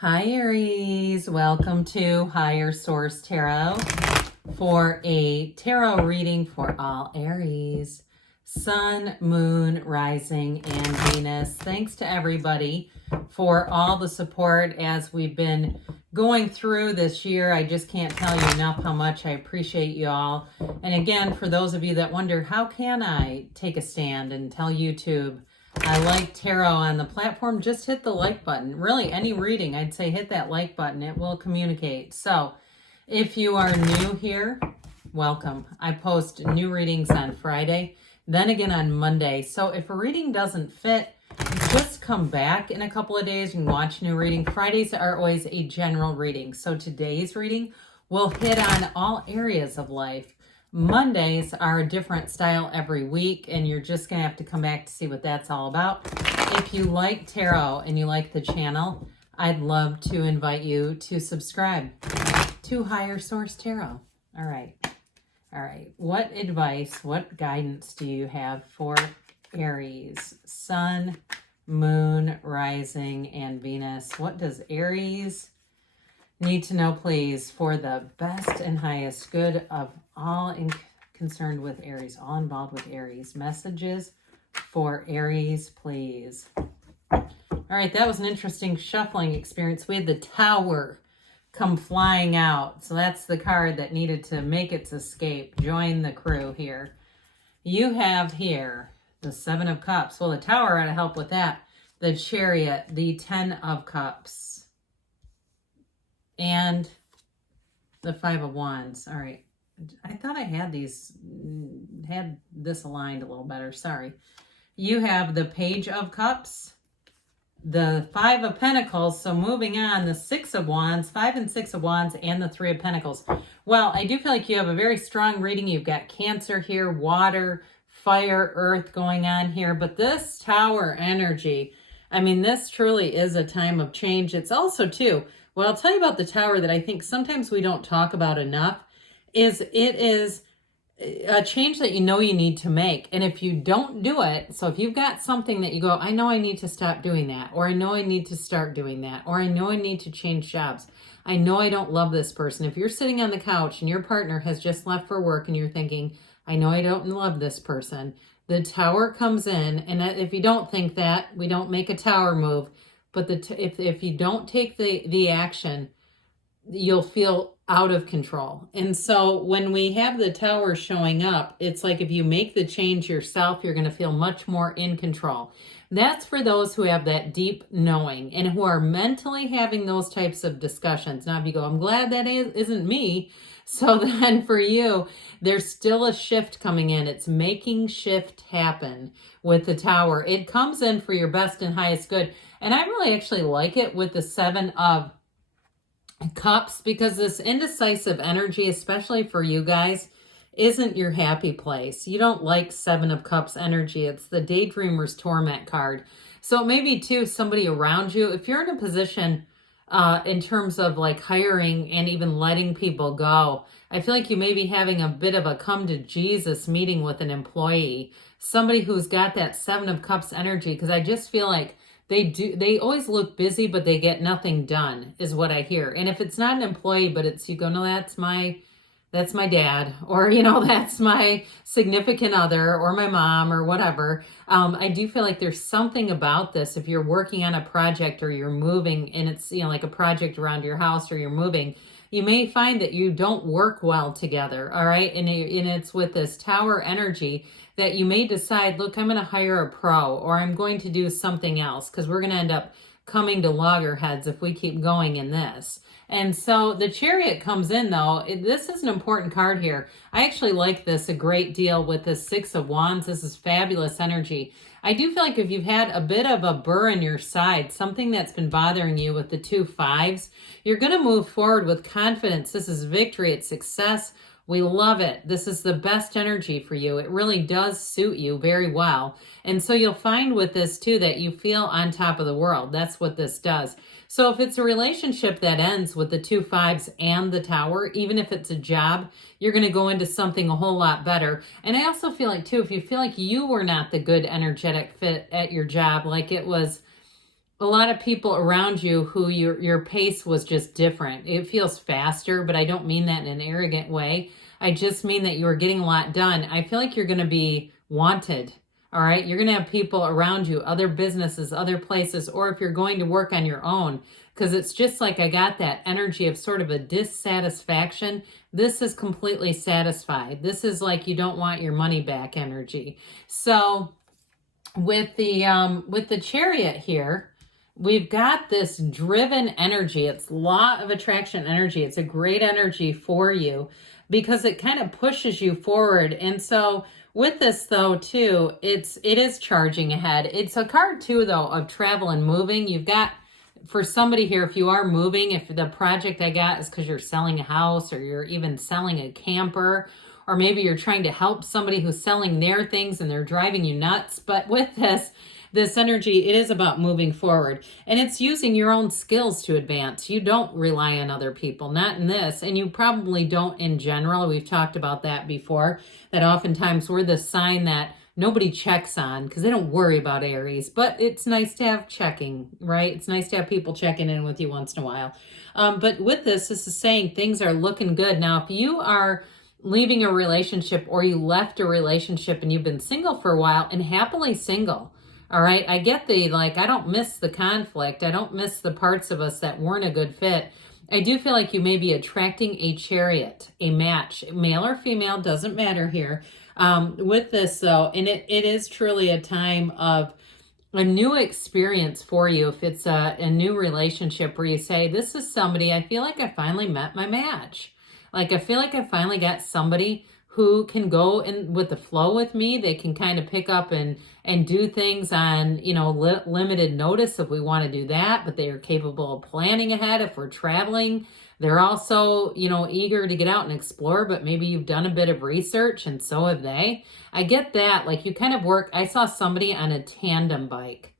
Hi Aries, welcome to Higher Source Tarot for a tarot reading for all Aries, Sun, Moon, Rising, and Venus. Thanks to everybody for all the support as we've been going through this year. I just can't tell you enough how much I appreciate you all. And again, for those of you that wonder, how can I take a stand and tell YouTube I like tarot on the platform, just hit the like button. Really, any reading, I'd say hit that like button. It will communicate. So if you are new here, welcome. I post new readings on Friday, then again on Monday. So if a reading doesn't fit, just come back in a couple of days and watch new reading. Fridays are always a general reading. So today's reading will hit on all areas of life. Mondays are a different style every week, and you're just going to have to come back to see what that's all about. If you like tarot and you like the channel, I'd love to invite you to subscribe to Higher Source Tarot. All right. What advice, what guidance do you have for Aries, Sun, Moon, Rising, and Venus? What does Aries need to know, please, for the best and highest good of all concerned with Aries, all involved with Aries? Messages for Aries, please. All right, that was an interesting shuffling experience. We had the Tower come flying out. So that's the card that needed to make its escape, join the crew here. You have here the Seven of Cups. Well, the Tower ought to help with that. The Chariot, the Ten of Cups, and the Five of Wands. All right. I thought I had this aligned a little better. Sorry. You have the Page of Cups, the Five of Pentacles. So moving on, the Six of Wands, Five and Six of Wands, and the Three of Pentacles. Well, I do feel like you have a very strong reading. You've got Cancer here, water, fire, earth going on here. But this Tower energy, I mean, this truly is a time of change. It's also, too, what I'll tell you about the Tower that I think sometimes we don't talk about enough is it is a change that you know you need to make. And if you don't do it, so if you've got something that you go, I know I need to stop doing that, or I know I need to start doing that, or I know I need to change jobs. I know I don't love this person. If you're sitting on the couch and your partner has just left for work and you're thinking, I know I don't love this person, the Tower comes in. And if you don't think that, we don't make a Tower move. But if you don't take the action, you'll feel out of control. And so when we have the Tower showing up, it's like if you make the change yourself, you're going to feel much more in control. That's for those who have that deep knowing and who are mentally having those types of discussions. Now, if you go, I'm glad that isn't me. So then for you, there's still a shift coming in. It's making shift happen with the Tower. It comes in for your best and highest good. And I really actually like it with the Seven of Cups, because this indecisive energy, especially for you guys, isn't your happy place. You don't like Seven of Cups energy. It's the Daydreamer's Torment card. So maybe too somebody around you, if you're in a position in terms of like hiring and even letting people go, I feel like you may be having a bit of a come to Jesus meeting with an employee, somebody who's got that Seven of Cups energy, because I just feel like they always look busy, but they get nothing done, is what I hear. And if it's not an employee, but it's, you go, no, that's my dad, or, that's my significant other, or my mom, or whatever. I do feel like there's something about this. If you're working on a project or you're moving and it's, like a project around your house, or you're moving, you may find that you don't work well together. All right. And it's with this Tower energy that you may decide, look, I'm going to hire a pro, or I'm going to do something else, because we're going to end up coming to loggerheads if we keep going in this. And so the Chariot comes in, though. This is an important card here. I actually like this a great deal with the Six of Wands. This is fabulous energy. I do feel like if you've had a bit of a burr in your side, something that's been bothering you with the two fives, you're going to move forward with confidence. This is victory. It's success. We love it. This is the best energy for you. It really does suit you very well. And so you'll find with this too that you feel on top of the world. That's what this does. So if it's a relationship that ends with the two fives and the Tower, even if it's a job, you're going to go into something a whole lot better. And I also feel like too, if you feel like you were not the good energetic fit at your job, like it was a lot of people around you who your pace was just different. It feels faster, but I don't mean that in an arrogant way. I just mean that you are getting a lot done. I feel like you're going to be wanted. All right. You're going to have people around you, other businesses, other places, or if you're going to work on your own, because it's just like I got that energy of sort of a dissatisfaction. This is completely satisfied. This is like you don't want your money back energy. So with the Chariot here, we've got this driven energy. It's law of attraction energy. It's a great energy for you because it kind of pushes you forward. And so with this though too, it is charging ahead. It's a card too though of travel and moving. You've got, for somebody here, if you are moving, if the project I got is because you're selling a house or you're even selling a camper, or maybe you're trying to help somebody who's selling their things and they're driving you nuts. But with this energy, it is about moving forward, and it's using your own skills to advance. You don't rely on other people, not in this, and you probably don't in general. We've talked about that before, that oftentimes we're the sign that nobody checks on because they don't worry about Aries, but it's nice to have checking, right? It's nice to have people checking in with you once in a while. But with this is saying things are looking good. Now, if you are leaving a relationship or you left a relationship and you've been single for a while and happily single, all right, I get the, like, I don't miss the conflict. I don't miss the parts of us that weren't a good fit. I do feel like you may be attracting a Chariot, a match, male or female, doesn't matter here. With this though, and it is truly a time of a new experience for you. If it's a new relationship where you say, this is somebody, I feel like I finally met my match. Like, I feel like I finally got somebody who can go in with the flow with me. They can kind of pick up and do things on, you know, limited notice if we want to do that, but they are capable of planning ahead if we're traveling. They're also, you know, eager to get out and explore, but maybe you've done a bit of research and so have they. I get that. Like, you kind of work. I saw somebody on a tandem bike.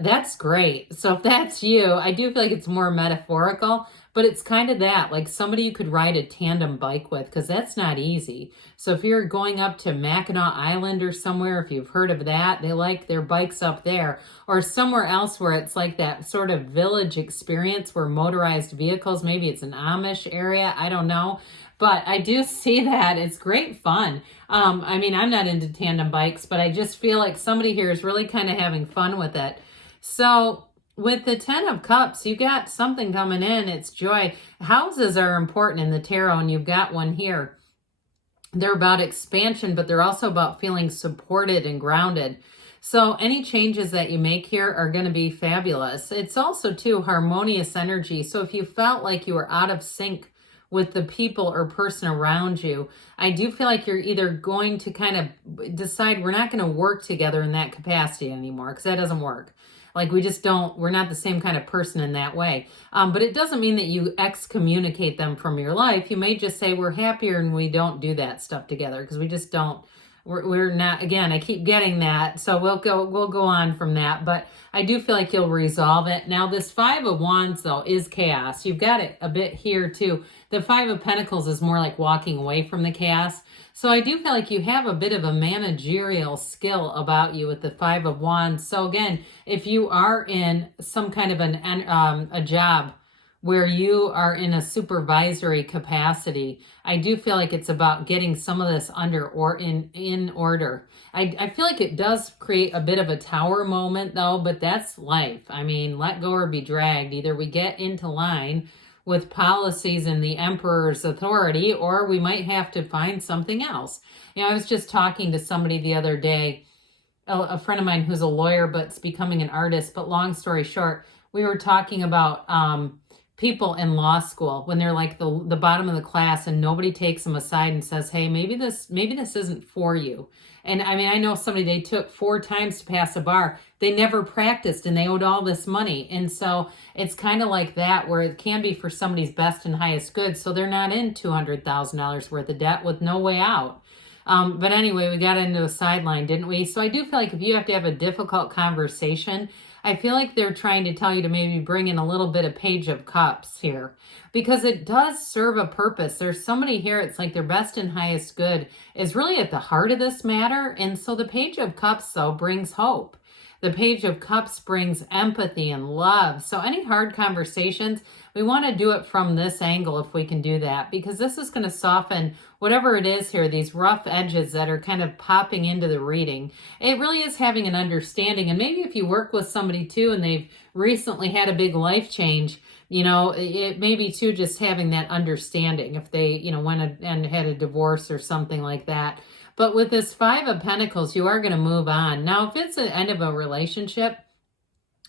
That's great. So if that's you, I do feel like it's more metaphorical, but it's kind of that, like somebody you could ride a tandem bike with, because that's not easy. So if you're going up to Mackinac Island or somewhere, if you've heard of that, they like their bikes up there, or somewhere else where it's like that sort of village experience where motorized vehicles, maybe it's an Amish area, I don't know. But I do see that. It's great fun. I mean, I'm not into tandem bikes, but I just feel like somebody here is really kind of having fun with it. So with the 10 of Cups, you got something coming in. It's joy. Houses are important in the tarot, and you've got one here. They're about expansion, but they're also about feeling supported and grounded. So any changes that you make here are going to be fabulous. It's also, too, harmonious energy. So if you felt like you were out of sync with the people or person around you, I do feel like you're either going to kind of decide we're not going to work together in that capacity anymore, because that doesn't work. Like, we just don't, we're not the same kind of person in that way. But it doesn't mean that you excommunicate them from your life. You may just say, we're happier and we don't do that stuff together, because we just don't, we're not, again, I keep getting that. So we'll go on from that, but I do feel like you'll resolve it. Now, this 5 of Wands though is chaos. You've got it a bit here too. The 5 of Pentacles is more like walking away from the chaos. So I do feel like you have a bit of a managerial skill about you with the 5 of Wands. So again, if you are in some kind of a job where you are in a supervisory capacity, I do feel like it's about getting some of this under or in order. I feel like it does create a bit of a tower moment though, but that's life. I mean, let go or be dragged. Either we get into line with policies and the emperor's authority, or we might have to find something else. You know, I was just talking to somebody the other day, a friend of mine who's a lawyer but's becoming an artist, but long story short, we were talking about people in law school when they're like the bottom of the class and nobody takes them aside and says, hey, maybe this isn't for you. And I mean, I know somebody, they took 4 times to pass a bar. They never practiced and they owed all this money. And so it's kind of like that, where it can be for somebody's best and highest good. So they're not in $200,000 worth of debt with no way out. But anyway, we got into a sideline, didn't we? So I do feel like if you have to have a difficult conversation, I feel like they're trying to tell you to maybe bring in a little bit of Page of Cups here, because it does serve a purpose. There's somebody here, it's like their best and highest good is really at the heart of this matter. And so the Page of Cups, though, brings hope. The Page of Cups brings empathy and love. So any hard conversations, we want to do it from this angle if we can do that, because this is going to soften whatever it is here, these rough edges that are kind of popping into the reading. It really is having an understanding. And maybe if you work with somebody too and they've recently had a big life change, you know, it may be too just having that understanding if they, you know, went and had a divorce or something like that. But with this Five of Pentacles, you are going to move on. Now, if it's the end of a relationship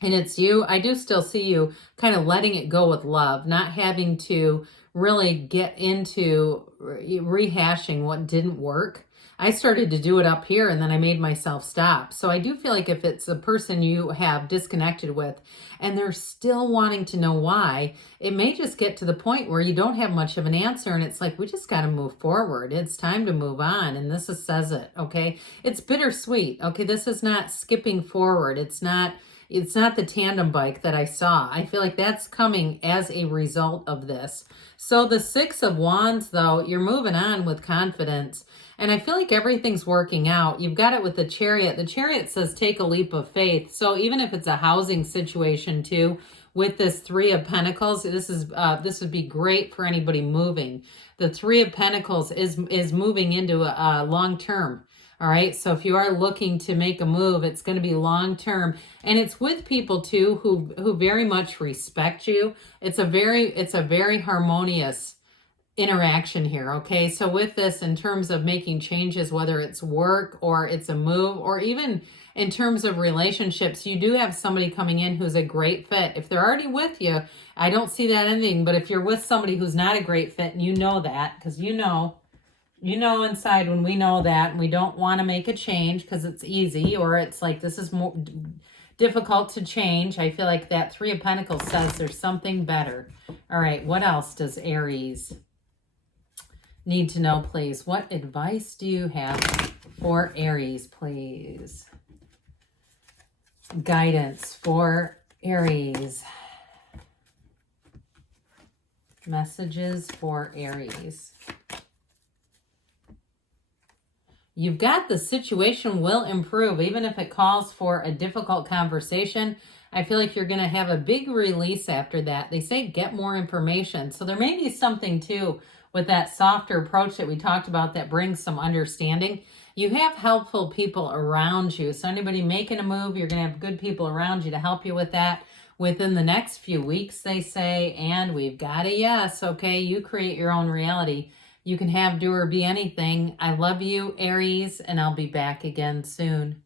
and it's you, I do still see you kind of letting it go with love, not having to really get into rehashing what didn't work. I started to do it up here and then I made myself stop. So I do feel like if it's a person you have disconnected with and they're still wanting to know why, it may just get to the point where you don't have much of an answer and it's like, we just got to move forward. It's time to move on. And this says it, okay? It's bittersweet, okay? This is not skipping forward. It's not the tandem bike that I saw. I feel like that's coming as a result of this. So the Six of Wands, though, you're moving on with confidence. And I feel like everything's working out. You've got it with the Chariot. The Chariot says take a leap of faith. So even if it's a housing situation too, with this Three of Pentacles, this would be great for anybody moving. The Three of Pentacles is moving into a long term. All right, so if you are looking to make a move, it's going to be long term, and it's with people too who very much respect you. It's a very harmonious interaction here, okay? So with this, in terms of making changes, whether it's work or it's a move, or even in terms of relationships, you do have somebody coming in who's a great fit. If they're already with you, I don't see that ending, but if you're with somebody who's not a great fit, and you know that, because you know inside when we know that, and we don't want to make a change because it's easy, or it's like this is more difficult to change. I feel like that Three of Pentacles says there's something better. All right, what else does Aries need to know, please? What advice do you have for Aries, please? Guidance for Aries. Messages for Aries. You've got the situation will improve, even if it calls for a difficult conversation. I feel like you're going to have a big release after that. They say get more information. So there may be something too with that softer approach that we talked about that brings some understanding. You have helpful people around you. So anybody making a move, you're going to have good people around you to help you with that within the next few weeks, they say. And we've got a yes, okay? You create your own reality. You can have, do, or be anything. I love you, Aries, and I'll be back again soon.